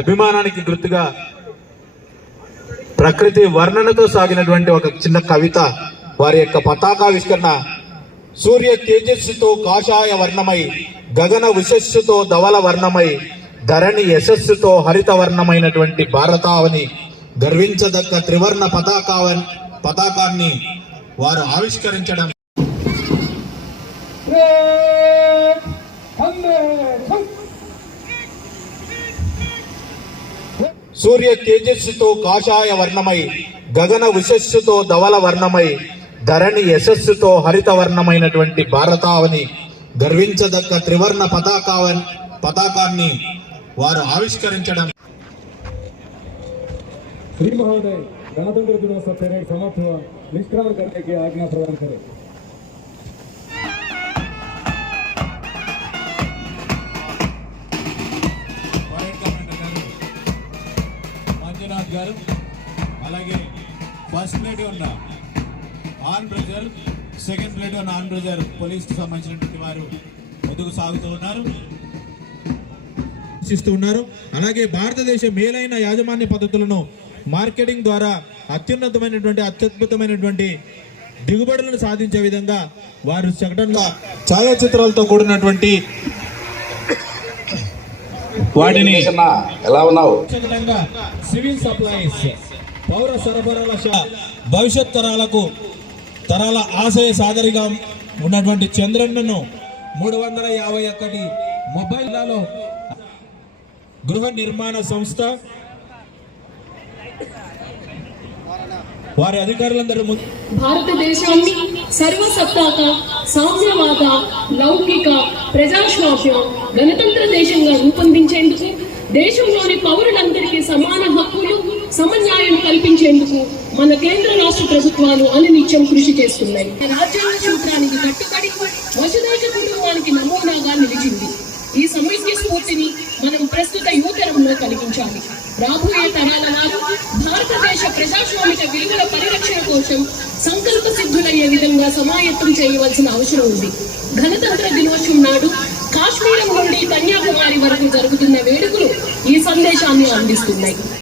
అభిమానానికి గుర్తుగా ప్రకృతి వర్ణనతో సాగినటువంటి ఒక చిన్న కవిత వారి యొక్క పతాకావిష్కరణ. సూర్య తేజస్సుతో కాషాయ వర్ణమై, గగన విశస్సుతో ధవల వర్ణమై, ధరణి యశస్సుతో హరిత వర్ణమైనటువంటి భారతావని గర్వించదగ్గ త్రివర్ణ పతాకాన్ని వారు ఆవిష్కరించడం. సూర్య తేజస్సుతో కాషాయ వర్ణమై, గగన విశస్సుతో ధవల వర్ణమై, ధరణి యశస్సుతో హరిత వర్ణమైనటువంటి భారతావని గర్వించదగ్గ త్రివర్ణ పతాకాన్ని వారు ఆవిష్కరించడం. श्री महोदय गणतंत्र दिवस परेड समाप्त हुआ, निष्क्राम करने की आज्ञा प्रदान करें। మంజునాథ్ గారు అలాగే ఫస్ట్ ప్లేట్ ఉన్న ఆన్ బ్రజర్, సెకండ్ ప్లేట్ ఉన్న ఆన్ బ్రజర్ పోలీస్ కు సంబంధించినటువంటి వారు ముందుకు సాగుతూ ఉన్నారు. అలాగే భారతదేశ మేలైన యాజమాన్య పద్ధతులను మార్కెటింగ్ ద్వారా అత్యద్భుతమైనటువంటి దిగుబడులను సాధించే విధంగా వారు సకటంగా ఛాయాచిత్రాలతో కూడినటువంటి వాటిని ఎలా ఉన్నావు సివిల్ సప్లైస్, పౌర సరఫరాల భవిష్యత్ తరాల ఆశయ సాదరిగా ఉన్నటువంటి చంద్రన్నను 351 మొబైల్లలో గృహ నిర్మాణ సంస్థ వారి అధికారులందరూ భారతదేశాన్ని సర్వసత్తాక, సామ్యవాద, లౌకిక, ప్రజాస్వామ్య, గణతంత్ర దేశంగా రూపొందించేందుకు, దేశంలోని పౌరులందరికీ సమాన హక్కులు, సమన్యాయం కల్పించేందుకు మన కేంద్ర రాష్ట్ర ప్రభుత్వాలు అనునిత్యం కృషి చేస్తున్నాయి. రాజ్యాంగ సూత్రానికి కట్టుబడి వసుదైక కుటుంబానికి నమూనాగా నిలిచింది. ఈ సమైక్య స్ఫూర్తిని మనం ప్రస్తుత యువతరంలో కలిగించాలి. రాబోయే తరాల వారు భారతదేశ ప్రజాస్వామిక విలువల పరిరక్షణ కోసం సంకల్ప సిద్ధులయ్యే విధంగా సమాయత్తం చేయవలసిన అవసరం ఉంది. గణతంత్ర దినోత్సవం నాడు కాశ్మీరం నుండి కన్యాకుమారి వరకు జరుగుతున్న వేడుకలు ఈ సందేశాన్ని అందిస్తున్నాయి.